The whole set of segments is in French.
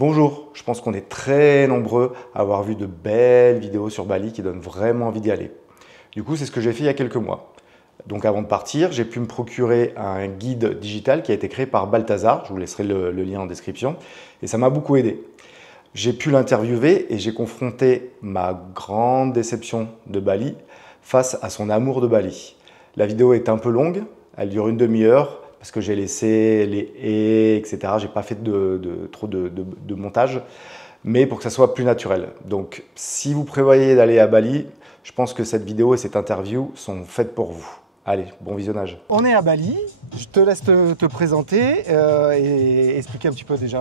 Bonjour, je pense qu'on est très nombreux à avoir vu de belles vidéos sur Bali qui donnent vraiment envie d'y aller. Du coup, c'est ce que j'ai fait il y a quelques mois. Donc avant de partir, j'ai pu me procurer un guide digital qui a été créé par Balthazar, je vous laisserai le lien en description, et ça m'a beaucoup aidé. J'ai pu l'interviewer et j'ai confronté ma grande déception de Bali face à son amour de Bali. La vidéo est un peu longue, elle dure une demi-heure, parce que j'ai laissé les haies, etc. J'ai pas fait trop de montage, mais pour que ça soit plus naturel. Donc, si vous prévoyez d'aller à Bali, je pense que cette vidéo et cette interview sont faites pour vous. Allez, bon visionnage. On est à Bali, je te laisse te présenter et expliquer un petit peu déjà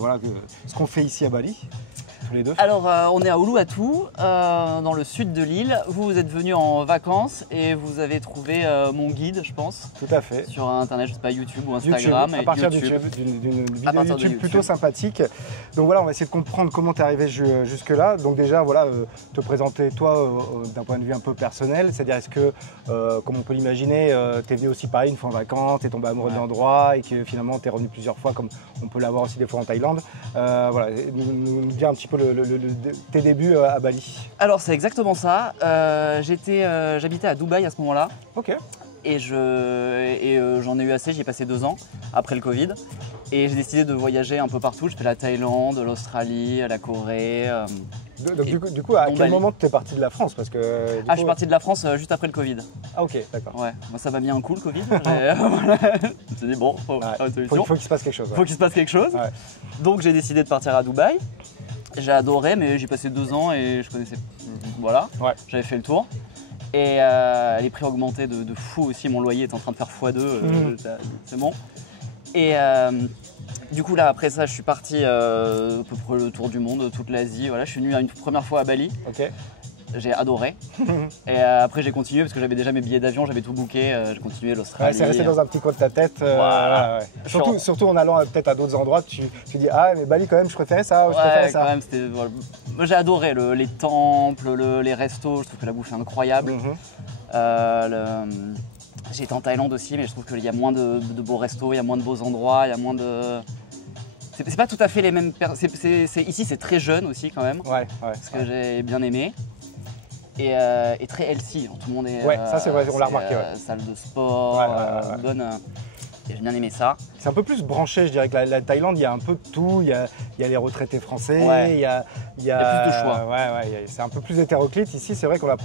voilà, ce qu'on fait ici à Bali, tous les deux. Alors, on est à Uluwatu, dans le sud de l'île. Vous êtes venu en vacances et vous avez trouvé mon guide, je pense. Tout à fait. Sur Internet, je sais pas, YouTube ou Instagram. YouTube, à partir d'une vidéo YouTube plutôt sympathique. Donc voilà, on va essayer de comprendre comment tu es arrivé jusque-là. Donc déjà, voilà, te présenter toi d'un point de vue un peu personnel. C'est-à-dire, est-ce que, comme on peut l'imaginer, tu es venu aussi pareil une fois en vacances, tu es tombé amoureux de l'endroit et que finalement tu es revenu plusieurs fois, comme on peut l'avoir aussi des fois en Thaïlande. Voilà, nous dire un petit peu tes débuts à Bali. Alors, c'est exactement ça. J'habitais à Dubaï à ce moment-là. Ok. Et j'en ai eu assez, j'y ai passé 2 ans après le Covid. Et j'ai décidé de voyager un peu partout. J'ai fait la Thaïlande, l'Australie, la Corée. Donc du coup, à quel moment tu es parti de la France? Parce que, je suis parti de la France juste après le Covid. Ah ok, d'accord. Ouais, moi ça m'a mis un coup le Covid. Je me suis dit bon, faut qu'il se passe quelque chose. Faut qu'il se passe quelque chose. Ouais. Donc j'ai décidé de partir à Dubaï. J'ai adoré, mais j'ai passé 2 ans et je connaissais. Voilà, ouais. J'avais fait le tour. Et les prix augmentaient de fou aussi, mon loyer est en train de faire x2, c'est bon. Et du coup là après ça je suis parti à peu près le tour du monde, toute l'Asie, voilà. Je suis venu une première fois à Bali, okay. J'ai adoré. Et après j'ai continué parce que j'avais déjà mes billets d'avion, j'avais tout booké, j'ai continué l'Australie. Ouais, c'est resté dans un petit coin de ta tête. Voilà. Ouais. Surtout en allant peut-être à d'autres endroits, tu dis ah mais Bali quand même je préférais ça, je préférais ça. Quand même, voilà. Moi j'ai adoré les temples, les restos, je trouve que la bouffe est incroyable. J'ai été en Thaïlande aussi, mais je trouve qu'il y a moins de beaux restos, il y a moins de beaux endroits, il y a moins de... C'est pas tout à fait les mêmes... Ici c'est très jeune aussi quand même, ce que j'ai bien aimé. Et très healthy, tout le monde est... Ouais, ça c'est vrai, on l'a remarqué. Salle de sport, bonne... J'ai bien aimé ça. C'est un peu plus branché, je dirais que la Thaïlande, il y a un peu de tout. Il y a les retraités français, il y a plus de choix. C'est un peu plus hétéroclite. Ici, c'est vrai qu'on a...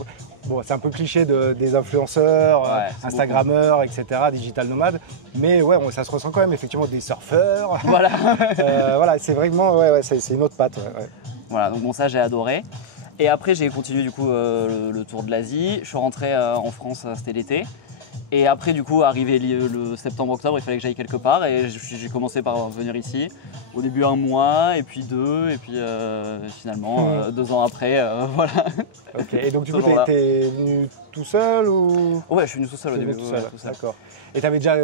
Bon, c'est un peu cliché des influenceurs, Instagrammeurs, etc., digital nomades. Mais ouais, ça se ressent quand même, effectivement, des surfeurs. Voilà. Voilà, c'est vraiment... c'est une autre patte. Voilà, donc bon, ça, j'ai adoré. Et après, j'ai continué du coup le tour de l'Asie. Je suis rentré en France, c'était l'été. Et après, du coup, arrivé le septembre-octobre, il fallait que j'aille quelque part et j'ai commencé par venir ici. Au début 1 mois, et puis 2, et puis finalement 2 ans après, voilà. Ok, et donc du coup, t'es venu tout seul ou... Ouais, je suis venu tout seul au début. Tout seul. D'accord. Et t'avais déjà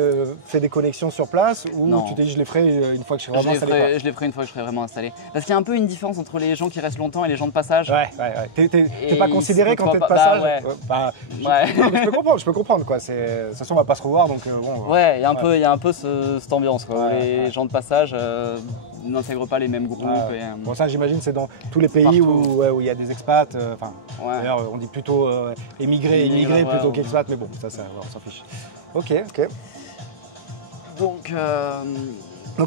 fait des connexions sur place ou non. Tu t'es dit je les ferai une fois que je serai vraiment installé? Je les ferai une fois que je serai vraiment installé. Parce qu'il y a un peu une différence entre les gens qui restent longtemps et les gens de passage. Ouais. T'es pas considéré quand t'es de passage? Je peux comprendre quoi. De toute façon, on va pas se revoir donc bon. Ouais, il y a un peu cette ambiance quoi. Les gens de passage n'intègrent pas les mêmes groupes. Bon, ça j'imagine c'est dans tous les pays où il y a des expats. D'ailleurs, on dit plutôt émigrés plutôt qu'expats, mais bon, ça on s'en fiche. Ok. Donc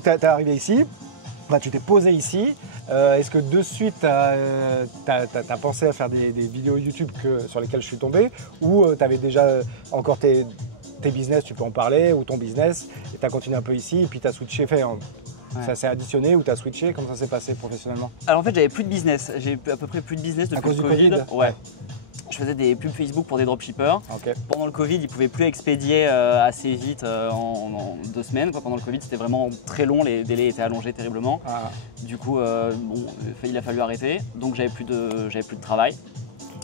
t'es arrivé ici, tu t'es posé ici. Est-ce que de suite t'as pensé à faire des vidéos YouTube sur lesquelles je suis tombé, ou t'avais déjà encore tes business, tu peux en parler, ou ton business, et t'as continué un peu ici, et puis t'as switché, ça s'est additionné ou t'as switché? Comment ça s'est passé professionnellement? Alors en fait j'avais plus de business, j'ai à peu près plus de business depuis le Covid. Ouais. Je faisais des pubs Facebook pour des dropshippers. Pendant le Covid, ils ne pouvaient plus expédier assez vite en 2 semaines. Pendant le Covid, c'était vraiment très long, les délais étaient allongés terriblement. Du coup, il a fallu arrêter. Donc j'avais plus de travail.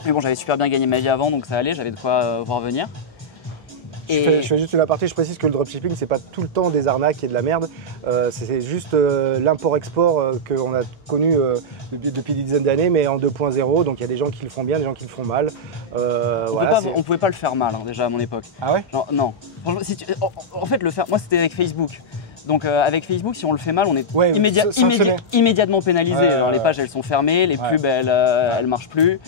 Mais bon, j'avais super bien gagné ma vie avant, donc ça allait, j'avais de quoi voir venir. Je fais juste une aparté, je précise que le dropshipping, c'est pas tout le temps des arnaques et de la merde. C'est juste l'import-export qu'on a connu depuis des dizaines d'années, mais en 2.0. Donc il y a des gens qui le font bien, des gens qui le font mal. On pouvait pas le faire mal déjà à mon époque. Ah ouais? Non. En fait, le faire, moi c'était avec Facebook. Donc avec Facebook, si on le fait mal, on est immédiatement pénalisé. Les pages, elles sont fermées, les pubs, elles marchent plus.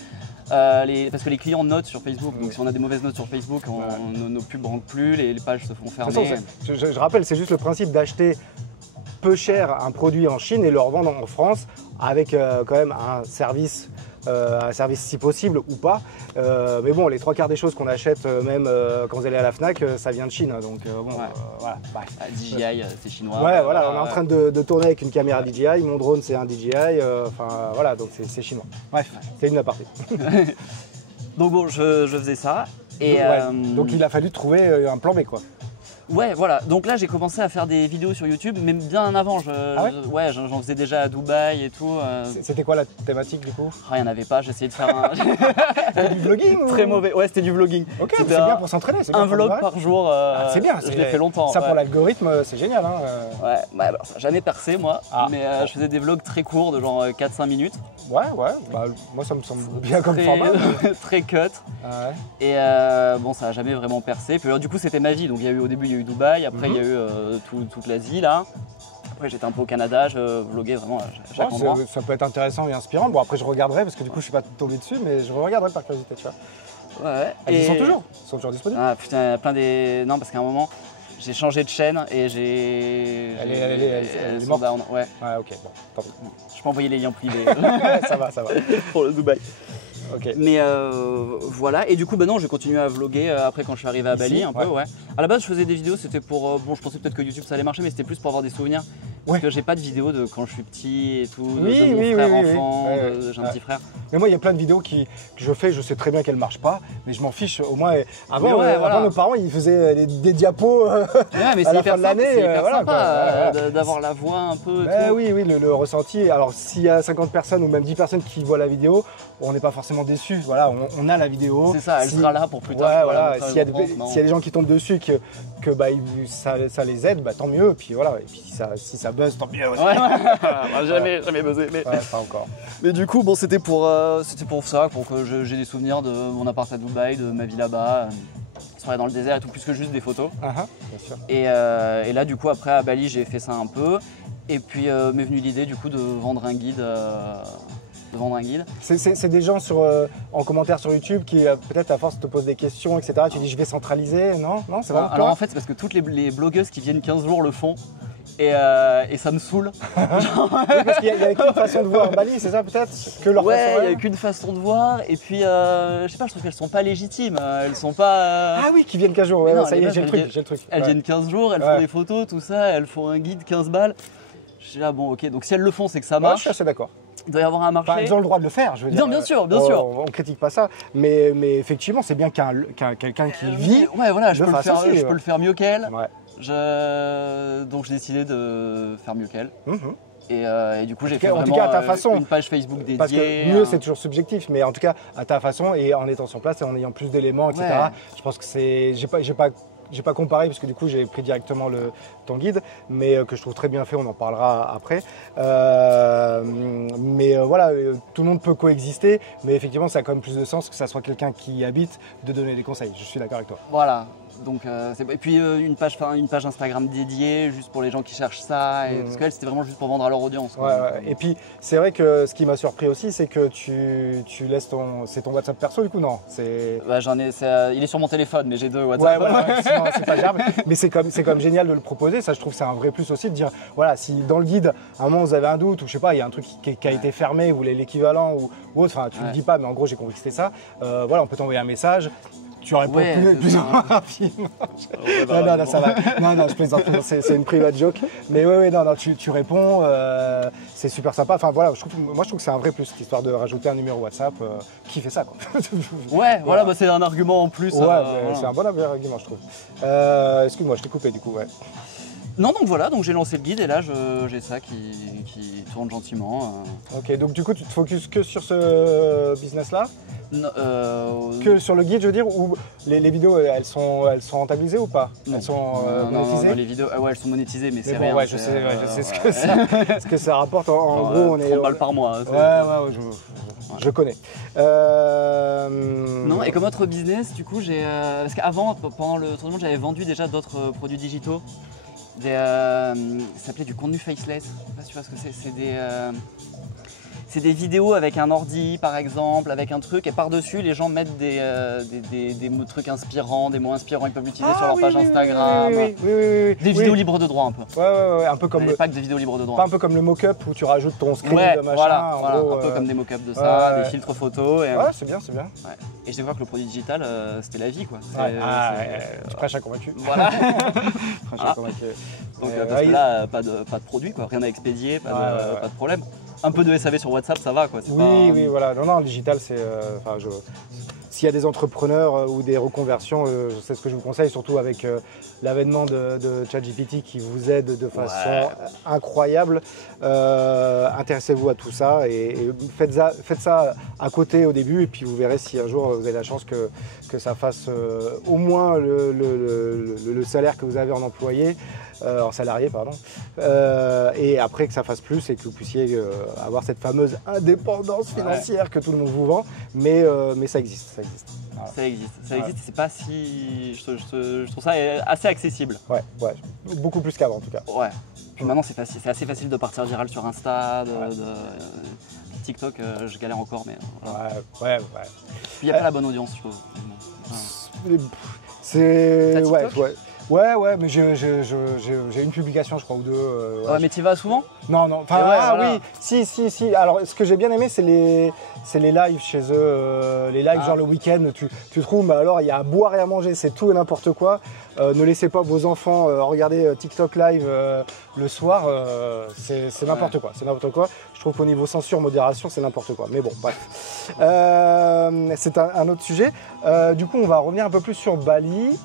Parce que les clients notent sur Facebook, donc si on a des mauvaises notes sur Facebook, nos pubs ne rentrent plus, les pages se font fermer. Je rappelle, c'est juste le principe d'acheter peu cher un produit en Chine et le revendre en France avec quand même un service si possible ou pas. Mais bon, les 3/4 des choses qu'on achète, même quand vous allez à la Fnac, ça vient de Chine. Donc voilà. DJI, c'est chinois. Ouais, voilà, on est en train de tourner avec une caméra DJI. Mon drone, c'est un DJI. Enfin voilà, donc c'est chinois. Bref, c'est une aparté. Donc bon, je faisais ça. Et donc il a fallu trouver un plan B, quoi. Ouais, voilà. Donc là, j'ai commencé à faire des vidéos sur YouTube, même bien avant. J'en faisais déjà à Dubaï et tout. C'était quoi la thématique du coup? Il n'y en avait pas, j'essayais de faire un... du vlogging Très mauvais. Ouais, c'était du vlogging. Ok, c'est bien pour s'entraîner. Un vlog par jour. C'est bien. Je l'ai fait longtemps. Ça pour l'algorithme, c'est génial. Hein. Ouais, alors ça n'a jamais percé moi, mais je faisais des vlogs très courts de genre 4-5 minutes. Ouais. Bah, moi, ça me semble bien comme format. Très cut. Et bon, ça n'a jamais vraiment percé. Puis alors, du coup, c'était ma vie. Donc au début, il y a eu Dubaï, après il y a eu toute l'Asie là. Après j'étais un peu au Canada, je vloguais vraiment à chaque endroit. Ça peut être intéressant et inspirant. Bon après je regarderai parce que du coup je suis pas tombé dessus, mais je regarderai par curiosité, tu vois. Ouais. Ils sont toujours disponibles. Ah putain, il y a plein des... Non, parce qu'à un moment j'ai changé de chaîne et j'ai... Elle est morte. Ouais. Ok, bon, tant pis. Je peux envoyer les liens privés. ça va. Pour le Dubaï. Okay. Mais voilà, et du coup, non, j'ai continué à vlogger après quand je suis arrivé à Bali un peu, ouais. À la base, je faisais des vidéos, c'était pour. Bon, je pensais peut-être que YouTube ça allait marcher, mais c'était plus pour avoir des souvenirs. Parce que j'ai pas de vidéos de quand je suis petit et tout, de mon frère enfant, j'ai un petit frère. Mais moi, il y a plein de vidéos que je fais, je sais très bien qu'elles marchent pas, mais je m'en fiche au moins. Avant, nos parents, ils faisaient des diapos à la fin de l'année. C'est hyper sympa d'avoir la voix un peu. Oui, le ressenti. Alors, s'il y a 50 personnes ou même 10 personnes qui voient la vidéo, on n'est pas forcément déçus. Voilà, on a la vidéo. C'est ça, elle sera là pour plus tard. Ouais, voilà. S'il y a des gens qui tombent dessus, que ça les aide, bah, tant mieux. Puis voilà, et puis si ça buzz, tant mieux aussi. Jamais buzzé. Mais... Ouais, pas encore. Mais du coup, bon, c'était pour ça, pour que j'ai des souvenirs de mon appart à Dubaï, de ma vie là-bas. Soirée dans le désert et tout, plus que juste des photos. Bien sûr. Et là, du coup, après à Bali, j'ai fait ça un peu. Et puis m'est venue l'idée du coup de vendre un guide. C'est des gens en commentaire sur YouTube qui peut-être à force te posent des questions, etc. Tu dis je vais centraliser, non, c'est vraiment alors en fait c'est parce que toutes les blogueuses qui viennent 15 jours le font et ça me saoule. Oui, parce qu'il n'y a qu'une façon de voir Bali, c'est ça peut-être que leur ouais, il n'y a qu'une façon de voir et puis je sais pas, je trouve qu'elles sont pas légitimes, elles sont pas... Ah oui, qui viennent 15 jours, ça y est, j'ai le truc. Elles viennent 15 jours, elles font des photos, tout ça, elles font un guide 15 balles. Je suis là, bon ok, donc si elles le font c'est que ça marche. Je suis assez d'accord. Il doit y avoir un marché. Elles ont le droit de le faire, je veux dire. Non, bien sûr. On critique pas ça, mais effectivement, c'est bien quelqu'un qui vit. Ouais, voilà, je peux le faire mieux qu'elle. Ouais. Donc j'ai décidé de faire mieux qu'elle. Et du coup, j'ai fait en tout cas, à ta façon. Une page Facebook dédiée. Parce que mieux, c'est toujours subjectif, mais en tout cas, à ta façon et en étant sur place et en ayant plus d'éléments, etc. Ouais. Je pense que c'est. J'ai pas comparé parce que du coup j'ai pris directement ton guide, mais que je trouve très bien fait, on en parlera après. Mais voilà, tout le monde peut coexister, mais effectivement ça a quand même plus de sens que ça soit quelqu'un qui y habite de donner des conseils. Je suis d'accord avec toi. Voilà. Donc, et puis une page Instagram dédiée juste pour les gens qui cherchent ça, et, parce qu'elle c'était vraiment juste pour vendre à leur audience. Ouais. Et puis c'est vrai que ce qui m'a surpris aussi, c'est que tu laisses c'est ton WhatsApp perso du coup, non? Il est sur mon téléphone, mais j'ai 2 WhatsApp. Ouais, sinon c'est pas grave. Mais c'est quand même génial de le proposer. Ça, je trouve, c'est un vrai plus aussi de dire, voilà, si dans le guide, à un moment vous avez un doute ou je sais pas, il y a un truc qui a été fermé, vous voulez l'équivalent ou autre, enfin tu le dis pas, mais en gros j'ai compris que c'était ça. Voilà, on peut t'envoyer un message. Tu réponds plus ou moins rapidement. Non, ça va. Non, je plaisante. C'est une private joke. Mais non, tu réponds. C'est super sympa. Enfin voilà, moi je trouve que c'est un vrai plus, cette histoire de rajouter un numéro WhatsApp. Qui fait ça, quoi. Voilà, bah, c'est un argument en plus. C'est un bon argument, je trouve. Excuse-moi, je t'ai coupé du coup, ouais. Non, donc voilà, donc j'ai lancé le guide et là j'ai ça qui tourne gentiment. Ok, donc du coup tu te focuses que sur ce business-là? Que sur le guide, je veux dire, ou les vidéos elles sont rentabilisées ou pas? Elles sont monétisées? Non, les vidéos, elles sont monétisées, mais c'est bon, rien. Ouais, je sais ce que ça rapporte. En gros, on est 30 balles par mois. Je connais. Non, et comme autre business, du coup, parce qu'avant, pendant le tournoi, j'avais vendu déjà d'autres produits digitaux. Ça s'appelait du contenu faceless. Je sais pas si tu vois ce que c'est. C'est des vidéos avec un ordi, par exemple, avec un truc, et par-dessus, les gens mettent des trucs inspirants, des mots inspirants, ils peuvent l'utiliser sur leur page Instagram. Des vidéos libres de droit, un peu. Ouais, un peu comme pas que des vidéos libres de droit. Pas un peu comme le mock-up où tu rajoutes ton screen de machin. Voilà, un peu comme des mock-ups de ça, des filtres photos. Ouais, c'est bien, c'est bien. Ouais. Et j'ai découvert que le produit digital, c'était la vie, quoi. Tu prêches à convaincu. Voilà. Convaincu. Donc, parce que là, pas de produit, quoi. Rien à expédier, pas de problème. Un peu de SAV sur WhatsApp, ça va, quoi. Oui, voilà. Non, le digital, c'est... S'il y a des entrepreneurs ou des reconversions, c'est ce que je vous conseille, surtout avec l'avènement de ChatGPT qui vous aide de façon incroyable. Intéressez-vous à tout ça et faites ça à côté au début, et puis vous verrez si un jour vous avez la chance que ça fasse au moins le salaire que vous avez en employé. En salarié, pardon, et après que ça fasse plus et que vous puissiez avoir cette fameuse indépendance financière que tout le monde vous vend, mais ça existe. Voilà. Ça existe, c'est pas si... Je trouve ça assez accessible. Ouais, beaucoup plus qu'avant en tout cas. Ouais, puis maintenant c'est assez facile de partir viral sur Insta, TikTok, je galère encore, mais... Ouais. Puis il n'y a pas la bonne audience, je trouve. C'est... Ouais, mais j'ai une publication, je crois, ou deux. Mais tu y vas souvent? Non. Oui, si. Alors, ce que j'ai bien aimé, c'est les lives chez eux. Les lives, genre le week-end, tu trouves, mais alors, il y a à boire et à manger, c'est tout et n'importe quoi. Ne laissez pas vos enfants regarder TikTok live le soir, c'est n'importe quoi. C'est n'importe quoi. Je trouve qu'au niveau censure, modération, c'est n'importe quoi. Mais bon, bref. C'est un autre sujet. Du coup, on va revenir un peu plus sur Bali.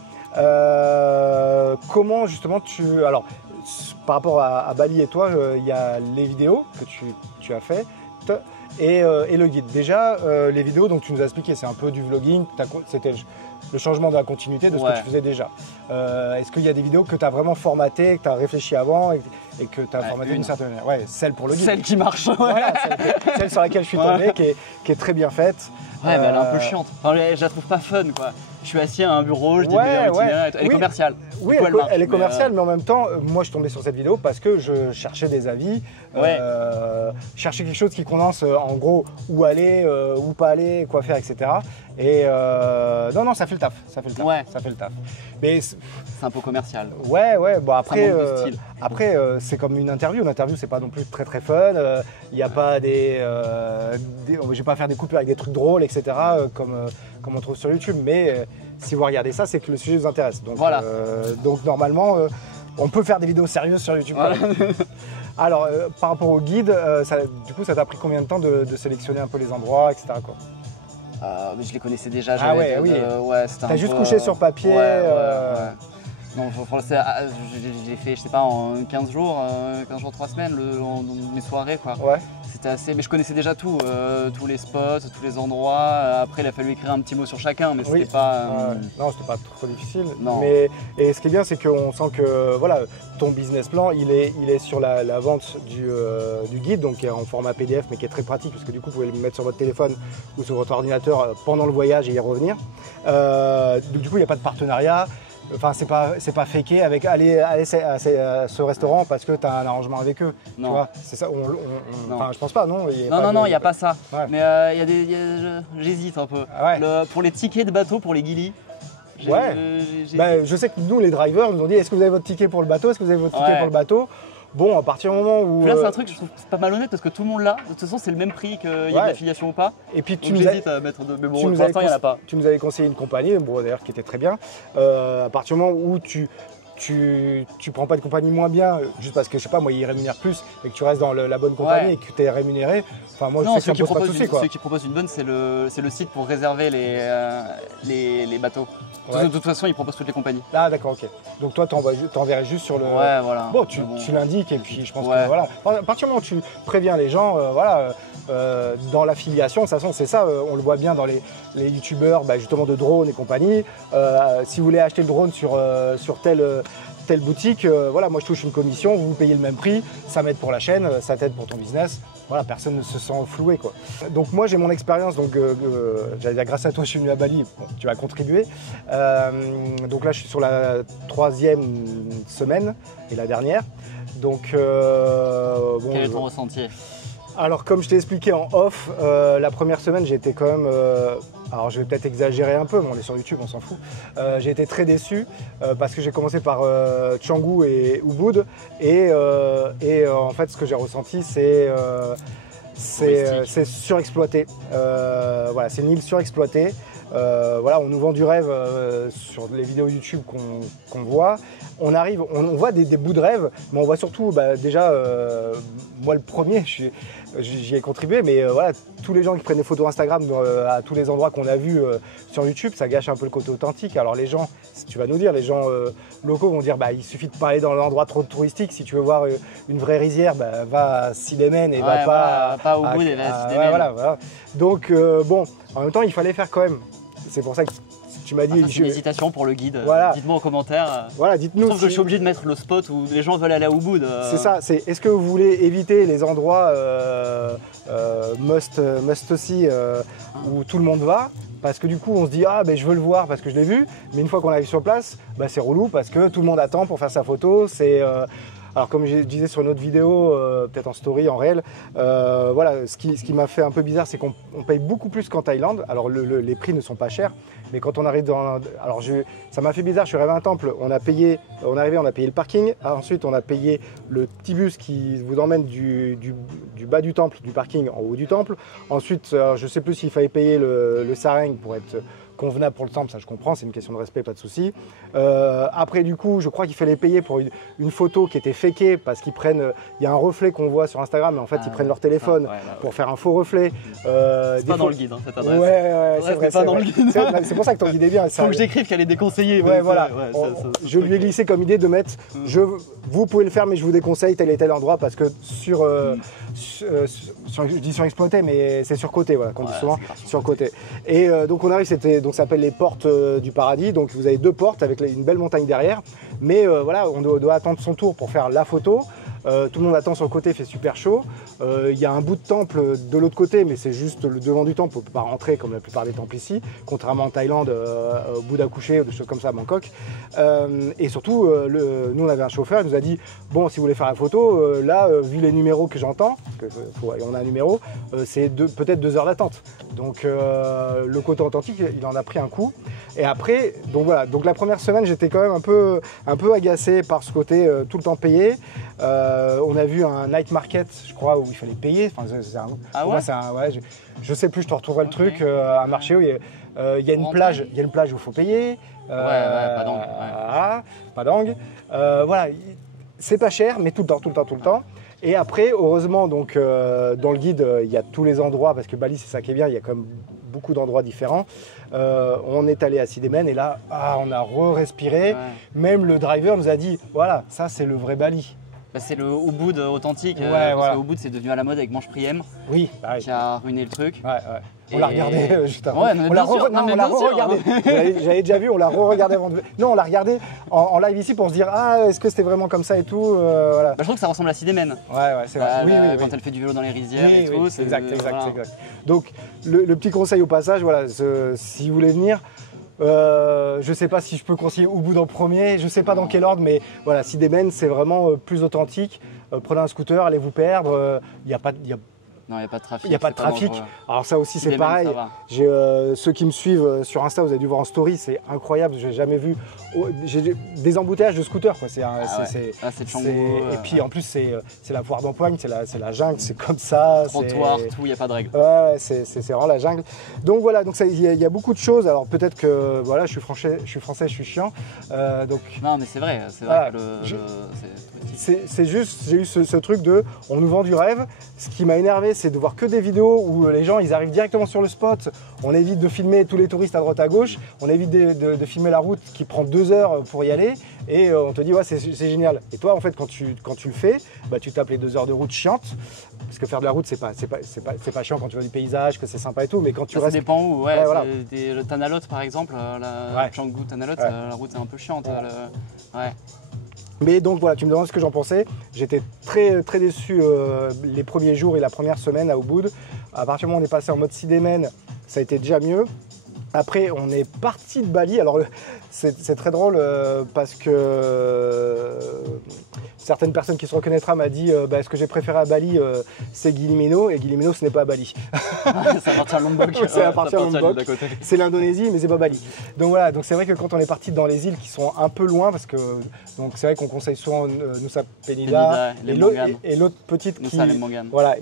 Comment justement alors par rapport à Bali et toi, il y a les vidéos que tu as faites et le guide. Déjà les vidéos, donc tu nous as expliqué, c'est un peu du vlogging, c'était le changement de la continuité de ce que tu faisais déjà. Est-ce qu'il y a des vidéos que tu as vraiment formatées, que tu as réfléchi avant et que tu as formaté d'une certaine manière? Ouais, celle pour le guide. Celle qui marche. Voilà, celle sur laquelle je suis tombé, qui est très bien faite. Ouais, mais elle est un peu chiante. Enfin, je la trouve pas fun, quoi. Je suis assis à un bureau, je dis elle est commerciale. Oui, elle est commerciale, mais en même temps, moi je tombais sur cette vidéo parce que je cherchais des avis, cherchais quelque chose qui condense en gros où aller, où pas aller, quoi faire, etc. Et non, ça fait le taf, ça fait le taf. Mais c'est un peu commercial. Ouais, bon après, c'est comme une interview. Une interview, c'est pas non plus très très fun. Il n'y a pas je vais pas faire des coupures avec des trucs drôles, etc. Comme on trouve sur YouTube. Mais si vous regardez ça, c'est que le sujet vous intéresse. Donc, voilà. Donc normalement, on peut faire des vidéos sérieuses sur YouTube. Voilà. Alors, par rapport au guide, du coup, ça t'a pris combien de temps de sélectionner un peu les endroits, etc. quoi? Je les connaissais déjà. Oui. T'as juste couché sur papier. Non, j'ai fait, je sais pas, en 15 jours, 3 semaines, mes soirées, quoi. Ouais. C'était assez... Mais je connaissais déjà tout, tous les spots, tous les endroits. Après, il a fallu écrire un petit mot sur chacun, mais c'était pas... Non, c'était pas trop difficile. Non. Et ce qui est bien, c'est qu'on sent que voilà, ton business plan, il est sur la vente du guide, donc qui est en format PDF, mais qui est très pratique, parce que du coup, vous pouvez le mettre sur votre téléphone ou sur votre ordinateur pendant le voyage et y revenir. Donc du coup, il n'y a pas de partenariat. Enfin, c'est pas faké avec aller à ce restaurant parce que tu as un arrangement avec eux. Non. Tu vois, c'est ça. Enfin, je pense pas, non. Non, il n'y a pas ça. Ouais. Mais j'hésite un peu. Ouais. Pour les tickets de bateau, pour les guilis. Je sais que nous, les drivers, nous ont dit est-ce que vous avez votre ticket pour le bateau? Est-ce que vous avez votre ticket pour le bateau? Bon, à partir du moment où... Là, c'est un truc que je trouve pas malhonnête parce que tout le monde l'a. De toute façon, c'est le même prix qu'il y a de l'affiliation ou pas. Et puis, j'hésite à mettre de... Mais bon, pour l'instant, il n'y en a pas. Tu nous avais conseillé une compagnie, bon, d'ailleurs, qui était très bien. À partir du moment où tu prends pas de compagnie moins bien, juste parce que, je sais pas, moi, ils rémunèrent plus, et que tu restes dans la bonne compagnie et que tu es rémunéré. Enfin, moi, je sais que ça me pose pas de soucis, quoi. Ceux qui proposent une bonne, c'est le site pour réserver les bateaux. De toute façon, ils proposent toutes les compagnies. Ah, d'accord, ok. Donc, toi, t'enverrais juste sur le... Ouais, voilà. Bon, tu l'indiques, et puis je pense que, voilà. À partir du moment où tu préviens les gens, dans l'affiliation, de toute façon, c'est ça, on le voit bien dans les youtubeurs, justement, de drones et compagnie. Si vous voulez acheter le drone sur telle boutique, voilà, moi je touche une commission, vous payez le même prix, ça m'aide pour la chaîne, ça t'aide pour ton business. Voilà, personne ne se sent floué, quoi. Donc moi j'ai mon expérience, donc j'allais dire grâce à toi je suis venu à Bali, bon, tu as contribué. Donc là je suis sur la 3e semaine et la dernière. Donc bon, quel est ton ressenti? Alors comme je t'ai expliqué en off, la première semaine j'ai été quand même, alors je vais peut-être exagérer un peu, mais on est sur YouTube, on s'en fout. J'ai été très déçu parce que j'ai commencé par Canggu et Ubud et en fait ce que j'ai ressenti c'est surexploité. Voilà, c'est une île surexploitée. Voilà, on nous vend du rêve sur les vidéos YouTube qu'on voit. On arrive, on voit des bouts de rêve, mais on voit surtout, déjà, moi le premier, j'y ai contribué, mais voilà, tous les gens qui prennent des photos Instagram à tous les endroits qu'on a vus sur YouTube, ça gâche un peu le côté authentique. Alors les gens, tu vas nous dire, les gens locaux vont dire, il suffit de pas aller dans l'endroit trop touristique. Si tu veux voir une vraie rizière, va à Sidémen et va pas au bout et va à Sidémen. Voilà. Donc bon, en même temps, il fallait faire quand même. C'est pour ça que tu m'as dit. C'est une hésitation pour le guide. Voilà. Dites-moi en commentaire. Voilà, dites-nous. Je trouve que je suis obligé de mettre le spot où les gens veulent aller à Ubud. C'est ça. Est-ce que vous voulez éviter les endroits must aussi où tout le monde va? Parce que du coup, on se dit je veux le voir parce que je l'ai vu. Mais une fois qu'on arrive sur place, c'est relou parce que tout le monde attend pour faire sa photo. Alors comme je disais sur une autre vidéo, peut-être en story, en réel, voilà, ce qui m'a fait un peu bizarre, c'est qu'on paye beaucoup plus qu'en Thaïlande. Alors les prix ne sont pas chers, mais quand on arrive dans... Alors ça m'a fait bizarre, je suis arrivé à un temple, on a payé le parking, ensuite on a payé le petit bus qui vous emmène du bas du temple, du parking en haut du temple. Ensuite, je ne sais plus s'il fallait payer le sareng pour être convenable pour le temple, ça je comprends, c'est une question de respect, pas de souci. Après du coup, je crois qu'il fallait payer pour une photo qui était fakée parce qu'ils prennent, il y a un reflet qu'on voit sur Instagram, mais en fait ils prennent leur téléphone pour faire un faux reflet. C'est pas dans le guide cette adresse. Ouais, c'est vrai. Pas dans le guide. C'est pour ça que ton guide est bien. Faut que j'écrive qu'elle est déconseillée. Ouais, voilà. Je lui ai glissé comme idée de mettre, vous pouvez le faire, mais je vous déconseille tel et tel endroit parce que je dis surexploité, mais c'est surcoté, voilà, qu'on dit souvent, surcoté. Et donc on arrive, donc ça s'appelle les portes du paradis, donc vous avez 2 portes avec une belle montagne derrière, mais voilà, on doit attendre son tour pour faire la photo. Tout le monde attend sur le côté, il fait super chaud. Il y a un bout de temple de l'autre côté, mais c'est juste le devant du temple, on ne peut pas rentrer comme la plupart des temples ici, contrairement en Thaïlande, au Bouddha couché ou des choses comme ça à Bangkok. Et surtout, nous on avait un chauffeur, il nous a dit, bon, si vous voulez faire la photo, là, vu les numéros que j'entends, parce qu'on a un numéro, c'est peut-être 2 heures d'attente. Donc le côté authentique, il en a pris un coup. Et après, donc voilà, donc la première semaine, j'étais quand même un peu agacé par ce côté tout le temps payé. On a vu un night market, je crois, où il fallait payer. Enfin, je sais plus, je te retrouverai le truc, un marché où il y a une plage où il faut payer. Padang. Voilà, c'est pas cher, mais tout le temps. Et après, heureusement, donc dans le guide, il y a tous les endroits, parce que Bali, c'est ça qui est bien, il y a quand même beaucoup d'endroits différents. On est allé à Sidémen et là, on a re-respiré. Ouais. Même le driver nous a dit, voilà, ça c'est le vrai Bali. C'est le Ubud authentique, parce que Ubud c'est devenu à la mode avec Mange Priem, qui a ruiné le truc. On l'a regardé juste avant. Ouais, on l'a re-regardé. J'avais déjà vu, on l'a re-regardé avant de... Non, on l'a regardé en live ici pour se dire, est-ce que c'était vraiment comme ça et tout, voilà. Je trouve que ça ressemble à Sidémen. Ouais, c'est vrai. Quand elle fait du vélo dans les rizières et tout. C'est exact. Donc, le petit conseil au passage, voilà, si vous voulez venir, je sais pas si je peux conseiller Ubud en premier, je sais pas dans quel ordre, mais voilà, Sidémen c'est vraiment plus authentique. Prenez un scooter, allez vous perdre, il n'y a pas de trafic. Il n'y a pas de trafic. Alors ça aussi c'est pareil. Ceux qui me suivent sur Insta, vous avez dû voir en story, c'est incroyable. J'ai jamais vu des embouteillages de scooters, quoi. C'est Canggu. Et puis en plus c'est la foire d'Empoigne, c'est la jungle, c'est comme ça. Trottoir, tout, il n'y a pas de règles. Ouais, c'est vraiment la jungle. Donc voilà, donc il y a beaucoup de choses. Alors peut-être que voilà, je suis français, je suis chiant. Donc non, mais c'est vrai que c'est juste, j'ai eu ce truc de, on nous vend du rêve. Ce qui m'a énervé, c'est de voir que des vidéos où les gens ils arrivent directement sur le spot. On évite de filmer tous les touristes à droite à gauche. On évite de filmer la route qui prend 2 heures pour y aller. Et on te dit ouais c'est génial. Et toi en fait quand tu le fais, tu tapes les 2 heures de route chiantes. Parce que faire de la route c'est pas chiant quand tu vois du paysage, que c'est sympa et tout. Mais quand tu restes. Ça dépend où. Voilà. Le Tanalot par exemple, Canggu Tanalot, la route est un peu chiante. Mais donc voilà, tu me demandes ce que j'en pensais. J'étais très, très déçu les premiers jours et la première semaine à Ubud. À partir du moment où on est passé en mode Sidemen, ça a été déjà mieux. Après, on est parti de Bali. Alors, c'est très drôle parce que certaines personnes qui se reconnaîtront m'ont dit ce que j'ai préféré à Bali, c'est Gili Meno. Et Gili Meno, ce n'est pas à Bali. Ça appartient à Lombok. C'est appartient à Lombok. C'est l'Indonésie, mais c'est pas Bali. Donc voilà, donc c'est vrai que quand on est parti dans les îles qui sont un peu loin, parce que c'est vrai qu'on conseille souvent Nusa Penida et l'autre petite Nusa Lembongan. Voilà.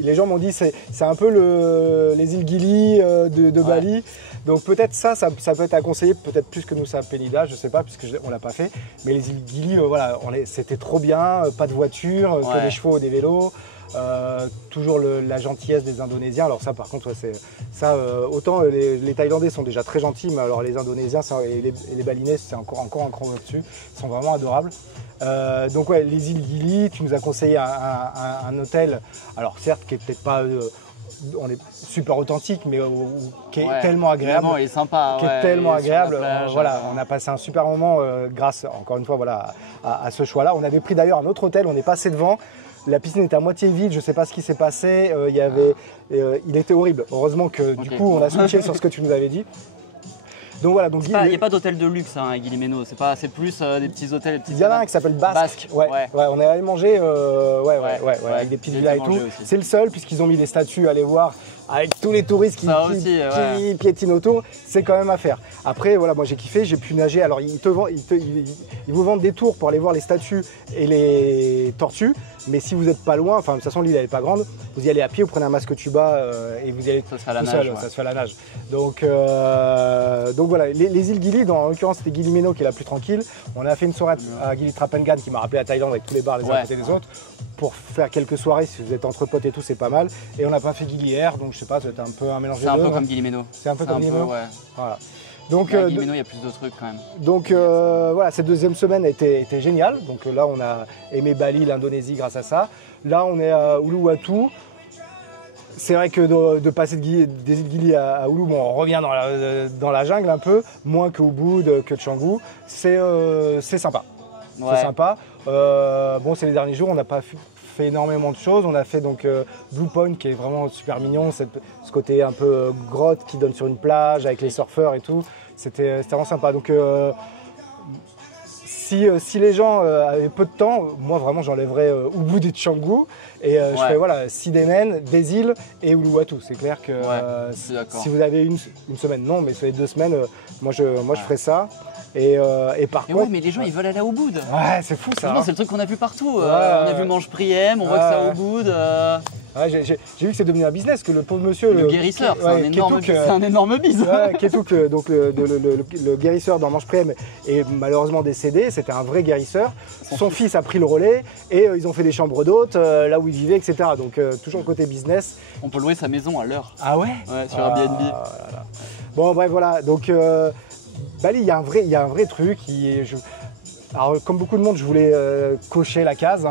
Les gens m'ont dit c'est un peu les îles Gili de Bali. Donc peut-être ça peut être à conseiller, peut-être plus que Nusa Penida, je sais pas, puisqu'on l'a pas fait. Mais les îles Gili, voilà, c'était trop bien, pas de voiture, que des chevaux ou des vélos. Toujours la gentillesse des Indonésiens. Alors ça par contre autant les Thaïlandais sont déjà très gentils, mais alors les Indonésiens et les Balinais c'est encore un cran au-dessus. Ils sont vraiment adorables. Donc ouais, les îles Gili, tu nous as conseillé un hôtel, alors certes qui est peut-être pas on est super authentique, mais qui est tellement agréable, il est sympa, qui est tellement agréable. Voilà, on a passé un super moment grâce encore une fois voilà à ce choix-là. On avait pris d'ailleurs un autre hôtel, on est passé devant. La piscine était à moitié vide, je ne sais pas ce qui s'est passé, il était horrible. Heureusement que du coup on a switché sur ce que tu nous avais dit. Donc voilà, donc il n'y a pas d'hôtel de luxe à Gili Meno, c'est plus des petits hôtels. Il y en a un qui s'appelle Basque. Ouais, on est allé manger avec des petites villas et tout. C'est le seul puisqu'ils ont mis des statues, allez voir, avec tous les touristes qui piétinent autour, c'est quand même à faire. Après voilà, moi j'ai kiffé, j'ai pu nager. Alors ils vous vendent des tours pour aller voir les statues et les tortues. Mais si vous n'êtes pas loin, enfin de toute façon l'île elle n'est pas grande, vous y allez à pied, vous prenez un masque tuba et vous y allez ça se fait à la nage. Ça se fait à la nage. Donc voilà, les îles Gili, en l'occurrence c'était Gili Meno qui est la plus tranquille. On a fait une soirée à Gili Trapengan qui m'a rappelé la Thaïlande avec tous les bars les uns à côté des autres. Pour faire quelques soirées, si vous êtes entre potes et tout, c'est pas mal. Et on n'a pas fait Gili Air, donc je sais pas, ça va être un peu un mélange des deux. C'est un peu comme Gili Meno. C'est un peu comme Gili Meno. Voilà. Donc, Gili Meno, il y a plus de trucs quand même. Donc voilà, cette deuxième semaine a été géniale. Donc là, on a aimé Bali, l'Indonésie grâce à ça. Là, on est à Uluwatu. C'est vrai que de passer des îles Gili à Ulu, on revient dans la jungle un peu, moins que Ubud, que Canggu. C'est sympa. C'est sympa. C'est les derniers jours, on n'a pas fait énormément de choses. On a fait donc Blue Point qui est vraiment super mignon, ce côté un peu grotte qui donne sur une plage avec les surfeurs et tout. C'était vraiment sympa. Donc si les gens avaient peu de temps, moi vraiment j'enlèverais Ubud et Canggu et je fais voilà Sidemen, des îles et Uluwatu. C'est clair que si vous avez une semaine, non, mais sur les 2 semaines, moi je ferais ça. Et par contre, mais les gens ils veulent aller à Ubud. Ouais, c'est fou ça. C'est le truc qu'on a vu partout. On a vu Mange Priem, on voit que c'est à Ubud. J'ai vu que c'est devenu un business, que le pauvre monsieur. Le guérisseur, c'est un énorme bise. Ketuk, donc le guérisseur dans Mange Priem est malheureusement décédé. C'était un vrai guérisseur. Son fils a pris le relais et ils ont fait des chambres d'hôtes là où il vivait, etc. Donc toujours le côté business. On peut louer sa maison à l'heure. Ah ouais? Ouais, sur Airbnb. Bon, bref, voilà. Donc Bali, il y a un vrai truc. Alors, comme beaucoup de monde, je voulais cocher la case.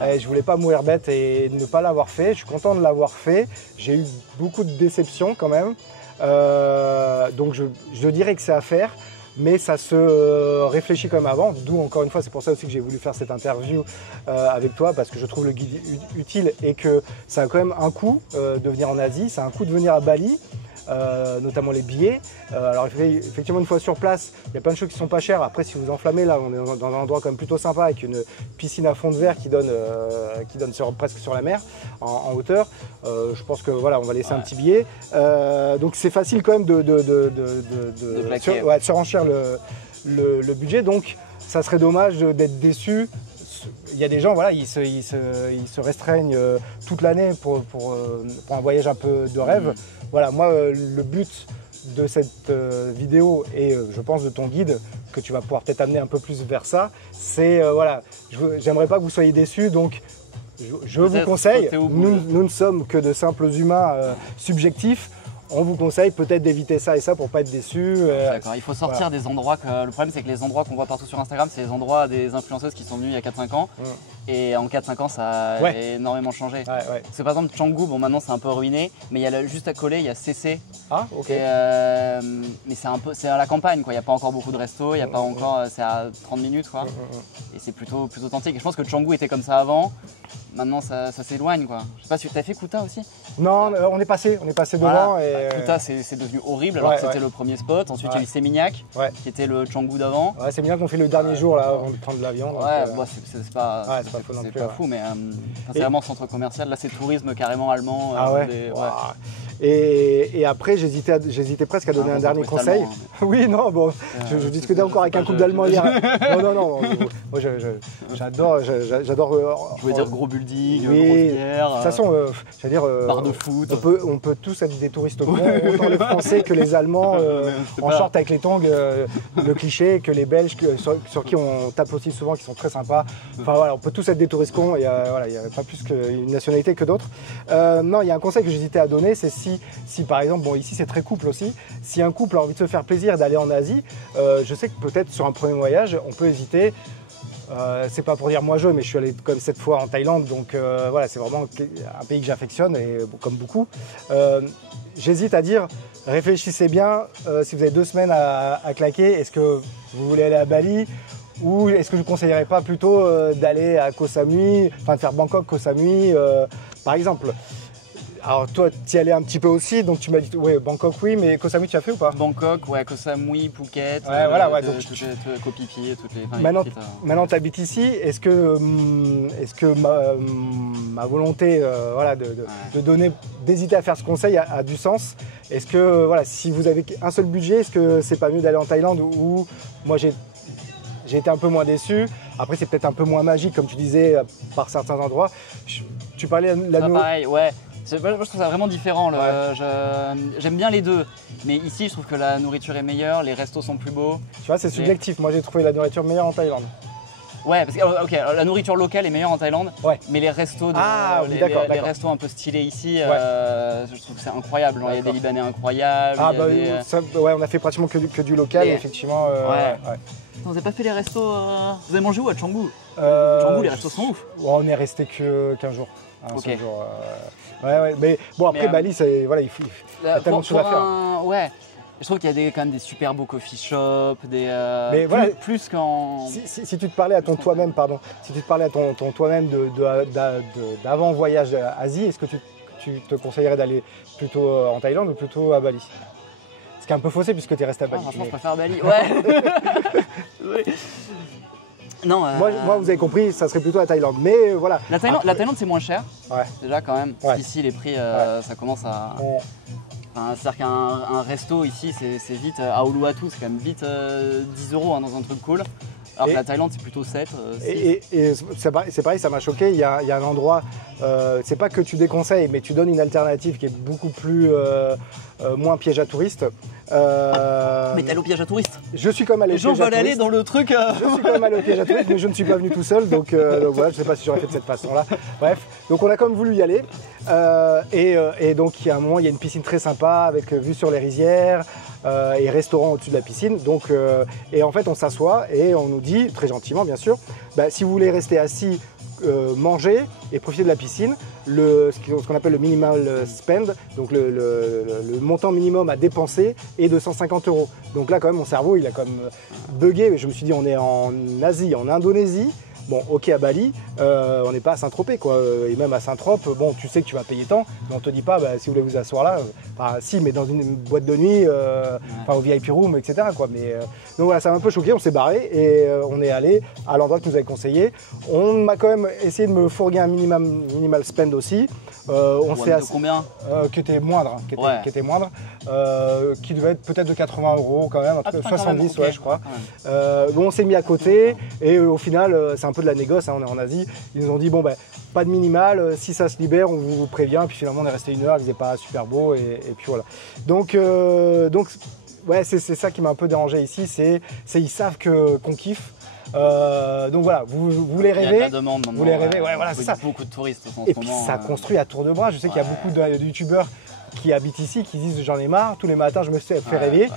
Je voulais pas mourir bête et ne pas l'avoir fait. Je suis content de l'avoir fait. J'ai eu beaucoup de déceptions quand même. Donc, je dirais que c'est à faire. Mais ça se réfléchit comme avant. D'où, encore une fois, c'est pour ça aussi que j'ai voulu faire cette interview avec toi, parce que je trouve le guide utile et que ça a quand même un coût de venir en Asie. Ça a un coût de venir à Bali. Notamment les billets. Alors effectivement une fois sur place, il y a plein de choses qui sont pas chères. Après si vous enflammez là, on est dans un endroit quand même plutôt sympa avec une piscine à fond de verre qui donne presque sur la mer en hauteur. Je pense que voilà, on va laisser un petit billet. Donc c'est facile quand même de surenchère le budget. Donc ça serait dommage d'être déçu. Il y a des gens, voilà, ils se restreignent toute l'année pour un voyage un peu de rêve. Voilà, moi, le but de cette vidéo et je pense de ton guide, que tu vas pouvoir peut-être amener un peu plus vers ça, c'est, voilà, j'aimerais pas que vous soyez déçus, donc je vous conseille, nous ne sommes que de simples humains subjectifs. On vous conseille peut-être d'éviter ça et ça pour pas être déçu. D'accord, il faut sortir des endroits. Le problème, c'est que les endroits qu'on voit partout sur Instagram, c'est les endroits des influenceuses qui sont venues il y a 4-5 ans. Et en 4-5 ans, ça a énormément changé. Parce que par exemple, Canggu, bon maintenant c'est un peu ruiné, mais il y a juste à côté, il y a CC. Ah, ok. Mais c'est à la campagne, quoi. Il n'y a pas encore beaucoup de restos, il y a pas encore, c'est à 30 minutes, quoi. Et c'est plutôt authentique. Et je pense que Canggu était comme ça avant. Maintenant, ça s'éloigne, quoi. Je sais pas si tu as fait Kuta aussi. Non, on est passé devant. Et... Kuta, c'est devenu horrible, alors que c'était le premier spot. Ensuite, il y a eu Seminyak, qui était le Canggu d'avant. Ouais, Seminyak qu'on fait le dernier jour, là, avant de prendre l'avion. C'est pas fou, mais c'est vraiment centre commercial. Là, c'est tourisme carrément allemand. Et après, j'hésitais presque à donner un dernier conseil. Oui, non, bon, je discutais encore avec un couple d'Allemands hier. Non, moi j'adore. Je voulais dire gros building, grosse bière. De toute façon, j'allais dire. Bar de foot. On peut tous être des touristes cons, autant les Français que les Allemands en short avec les tongs, le cliché, que les Belges sur qui on tape aussi souvent, qui sont très sympas. Enfin voilà, on peut tous être des touristes cons. Il n'y a pas plus qu'une nationalité que d'autres. Non, il y a un conseil que j'hésitais à donner, c'est si par exemple, bon ici c'est très couple aussi, si un couple a envie de se faire plaisir d'aller en Asie, je sais que peut-être sur un premier voyage, on peut hésiter. C'est pas pour dire moi mais je suis allé comme 7 fois en Thaïlande, donc voilà, c'est vraiment un pays que j'affectionne, et comme beaucoup. J'hésite à dire, réfléchissez bien, si vous avez 2 semaines à claquer, est-ce que vous voulez aller à Bali, ou est-ce que je ne conseillerais pas plutôt d'aller à Koh Samui, enfin de faire Bangkok, Koh Samui par exemple. Alors toi, tu y allais un petit peu aussi, donc tu m'as dit, Bangkok oui, mais Koh Samui tu as fait ou pas? Bangkok, Koh Samui, Phuket, Koh Phi Phi, toutes les... Maintenant tu habites ici, est-ce que ma volonté d'hésiter à faire ce conseil a du sens? Est-ce que si vous avez un seul budget, est-ce que c'est pas mieux d'aller en Thaïlande, où moi j'ai été un peu moins déçu? Après c'est peut-être un peu moins magique, comme tu disais, par certains endroits. Tu parlais de la nourriture. Pareil, ouais. Je trouve ça vraiment différent. J'aime bien les deux, mais ici je trouve que la nourriture est meilleure, les restos sont plus beaux. Tu vois, c'est subjectif. Moi j'ai trouvé la nourriture meilleure en Thaïlande. Ouais, parce que la nourriture locale est meilleure en Thaïlande, mais les restos, les restos un peu stylés ici, je trouve que c'est incroyable. Il y a des Libanais incroyables. On a fait pratiquement que du local, effectivement. Vous n'avez pas fait les restos Vous avez mangé où à Canggu? Canggu, les restos sont ouf. On est resté que 15 jours. Okay. Mais bon, après Bali, il y a tellement de choses à faire. Ouais, je trouve qu'il y a quand même des super beaux coffee shops, plus qu'en... Si tu te parlais à ton toi-même, si tu te parlais à ton toi-même d'avant voyage à Asie, est-ce que tu te conseillerais d'aller plutôt en Thaïlande ou plutôt à Bali? Ce qui est un peu faussé puisque tu es resté à Bali. Franchement, je préfère Bali, ouais. Non, moi, vous avez compris, ça serait plutôt la Thaïlande. Mais voilà. La Thaïlande, c'est moins cher. Déjà, quand même. Parce qu'ici, les prix, ça commence à. C'est-à-dire qu'un resto ici, c'est vite. À Uluwatu, c'est quand même vite 10 € dans un truc cool. Alors que la Thaïlande, c'est plutôt 7. Et c'est pareil, ça m'a choqué. Il y a un endroit, c'est pas que tu déconseilles, mais tu donnes une alternative qui est beaucoup plus moins piège à touristes. Mais t'es allé au piège à touristes? Je suis comme allé au piège à touristes. Les gens veulent aller dans le truc. Je suis quand même allé au piège à touristes, mais je ne suis pas venu tout seul, donc voilà, je sais pas si j'aurais fait de cette façon-là. Bref, donc on a quand même voulu y aller. Et donc il y a un moment, il y a une piscine très sympa avec vue sur les rizières. Et restaurant au-dessus de la piscine. Donc, et en fait, on s'assoit et on nous dit, très gentiment bien sûr, si vous voulez rester assis, manger et profiter de la piscine, ce qu'on appelle le minimal spend, donc le montant minimum à dépenser est de 150 €. Donc là, quand même, mon cerveau, il a quand même bugué. Mais je me suis dit, on est en Asie, en Indonésie. Bon, ok, à Bali, on n'est pas à Saint-Tropez, quoi. Et même à Saint-Trope, bon, tu sais que tu vas payer tant, mais on te dit pas, si vous voulez vous asseoir là, si, mais dans une boîte de nuit, au VIP room, etc., quoi. Mais, donc voilà, ça m'a un peu choqué, on s'est barré et on est allé à l'endroit que nous avait conseillé. On m'a quand même essayé de me fourguer un minimal spend aussi. Combien qui était moindre, qui devait être peut-être de 80 € quand même, 70, okay. Je crois. Bon, on s'est mis à côté et au final, c'est un peu de la négoce, on est en Asie. Ils nous ont dit, pas de minimal, si ça se libère, on vous prévient. Puis finalement, on est resté 1 heure, il faisait pas super beau et puis voilà. Donc ouais, c'est ça qui m'a un peu dérangé ici, c'est ils savent qu'on kiffe. Donc voilà, vous les rêvez. Il y a de la demande maintenant. Vous les rêvez, voilà, c'est ça. Beaucoup de touristes en ce moment. Et puis ça construit à tour de bras. Je sais qu'il y a beaucoup de youtubeurs qui habitent ici, qui disent j'en ai marre, tous les matins je me fais rêver.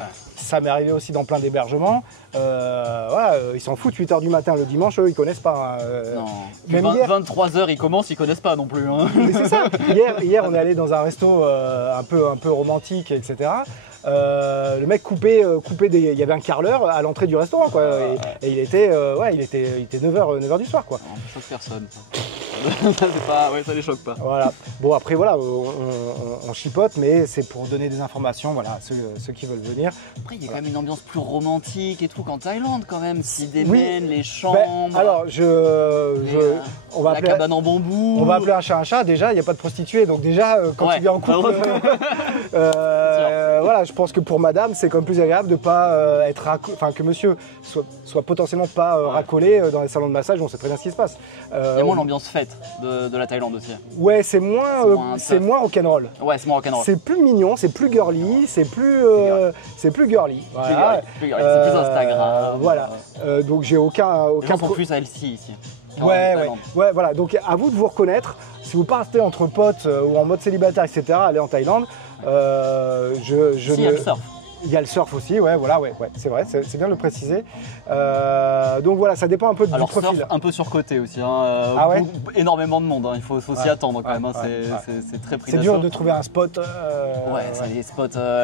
ça m'est arrivé aussi dans plein d'hébergements. Voilà, ils s'en foutent, 8 h du matin le dimanche, eux ils connaissent pas. Non. Même 23 h ils commencent, ils connaissent pas non plus. Hein. Mais c'est ça. Hier on est allé dans un resto un peu romantique, etc. Le mec coupait il y avait un carreleur à l'entrée du restaurant quoi, et il était 9h du soir quoi. Non, ça choque personne. C'est pas, ouais, ça les choque pas. Voilà. Bon après voilà, on chipote, mais c'est pour donner des informations, voilà, à ceux qui veulent venir. Après il y a quand même une ambiance plus romantique et tout qu'en Thaïlande quand même, les chambres. Alors on va la cabane en bambou. On va appeler un chat. Déjà il n'y a pas de prostituée, donc déjà quand tu viens en couple, voilà, je pense que pour madame c'est comme plus agréable de pas que monsieur soit potentiellement pas racolé dans les salons de massage, on sait très bien ce qui se passe. Il y a moins l'ambiance fête de la Thaïlande aussi. Ouais, c'est moins rock'n'roll. Ouais, c'est moins rock'n'roll. C'est plus mignon, c'est plus girly, c'est plus girly. Voilà. C'est plus Instagram. Voilà. Donc j'ai aucun Les gens sont plus à LC ici. Ouais, voilà. Donc à vous de vous reconnaître. Si vous partez entre potes ou en mode célibataire, etc., allez en Thaïlande. Il y a le surf. Il y a le surf aussi, ouais, c'est vrai, c'est bien de le préciser. Donc voilà, ça dépend un peu du profil. Surf un peu surcoté aussi, hein. Énormément de monde, hein. Il faut s'y attendre quand même, hein. C'est très pris d'assaut. C'est dur de trouver un spot. Ouais,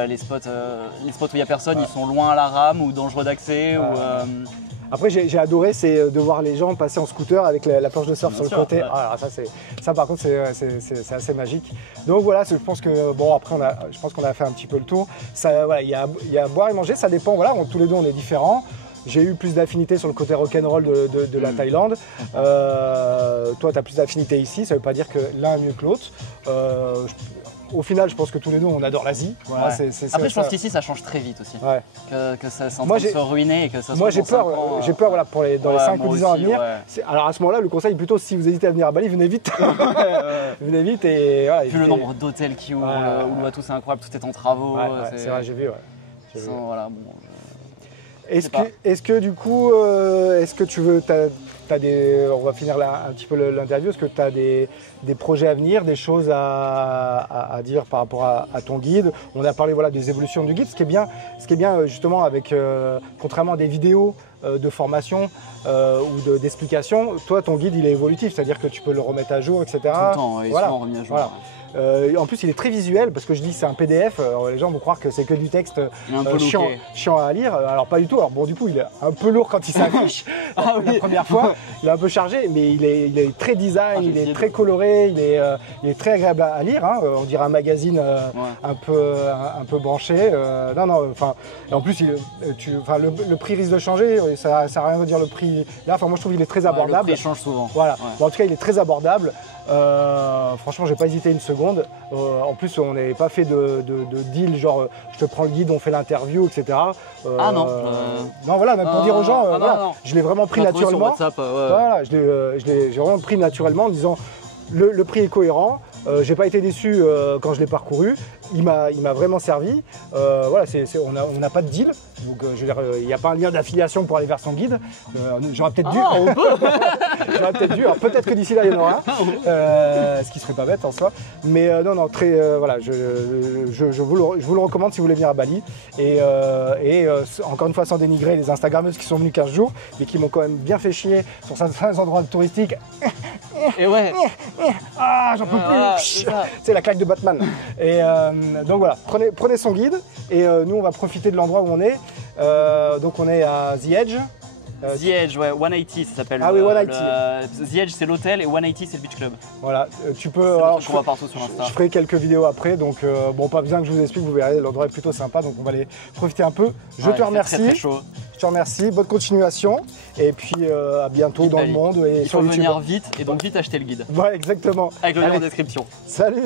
les spots où il n'y a personne, ils sont loin à la rame ou dangereux d'accès. Après, j'ai adoré, c'est de voir les gens passer en scooter avec la planche de surf sur le côté. Ouais. Alors ça, par contre, c'est assez magique. Donc voilà, je pense que après, je pense qu'on a fait un petit peu le tour. Voilà, il y a à boire et manger, ça dépend. Voilà, tous les deux, on est différents. J'ai eu plus d'affinité sur le côté rock'n'roll de la Thaïlande. Toi, tu as plus d'affinité ici. Ça ne veut pas dire que l'un est mieux que l'autre. Au final, je pense que tous les deux, on adore l'Asie. Voilà, Après, je pense qu'ici, ça change très vite aussi. Ouais. Que ça s'en train de se ruiner et que ça Moi, j'ai peur voilà, dans les 5 ou 10 ans à venir. Ouais. Alors à ce moment-là, le conseil plutôt, si vous hésitez à venir à Bali, venez vite. Venez vite et voilà. Vu le nombre d'hôtels qui ouvrent, où le tout c'est incroyable, tout est en travaux. C'est vrai, j'ai vu. Voilà, bon, est-ce que du coup, est-ce que tu veux, on va finir là un petit peu l'interview, est-ce que tu as des projets à venir, des choses à dire par rapport à ton guide? On a parlé voilà, des évolutions du guide, ce qui est bien justement avec, contrairement à des vidéos de formation ou d'explication, toi ton guide il est évolutif, c'est-à-dire que tu peux le remettre à jour, etc. Tout le temps, il est souvent remis à jour. Voilà. En plus, il est très visuel parce que je dis c'est un PDF. Les gens vont croire que c'est que du texte chiant à lire. Alors pas du tout. Alors bon, du coup, il est un peu lourd quand il s'affiche la première fois. Il est un peu chargé, mais il est très design, il est très coloré, il est très agréable à lire. Hein. On dirait un magazine un peu branché. Et en plus, le prix risque de changer. Ça sert à rien de dire le prix là. Enfin, moi, je trouve qu'il est très abordable. Le prix change souvent. Voilà. Ouais. Bon, en tout cas, il est très abordable. Franchement, j'ai pas hésité une seconde. En plus, on n'avait pas fait de deal, genre je te prends le guide, on fait l'interview, etc. Non. Non, voilà, même pour dire aux gens, je l'ai vraiment pris naturellement. Sur WhatsApp, Voilà, j'ai vraiment pris naturellement en disant le prix est cohérent. J'ai pas été déçu quand je l'ai parcouru. Il m'a vraiment servi. Voilà, on n'a pas de deal. Donc, je veux dire, il n'y a pas un lien d'affiliation pour aller vers son guide. J'aurais peut-être dû. J'aurais peut-être dû. Alors, peut-être que d'ici là, il y en aura un. Ce qui serait pas bête en soi. Mais non, très. Voilà, je vous le recommande si vous voulez venir à Bali. Et encore une fois, sans dénigrer les Instagrammeuses qui sont venues 15 jours, mais qui m'ont quand même bien fait chier sur certains endroits touristiques. Et ouais. J'en peux plus. C'est la claque de Batman. Et donc voilà, prenez son guide et nous on va profiter de l'endroit où on est. Donc on est à The Edge. The Edge, ouais, 180 ça s'appelle. Ah oui, 180. The Edge c'est l'hôtel et 180 c'est le beach club. Voilà, tu peux. Alors, je vois partout sur Insta. Je ferai quelques vidéos après, donc bon, pas besoin que je vous explique, vous verrez, l'endroit est plutôt sympa, donc on va aller profiter un peu. Je te remercie. Très chaud. Je te remercie, bonne continuation et puis à bientôt dans le monde. Et il faut venir vite et donc vite acheter le guide. Ouais, exactement. Avec le lien en description. Salut.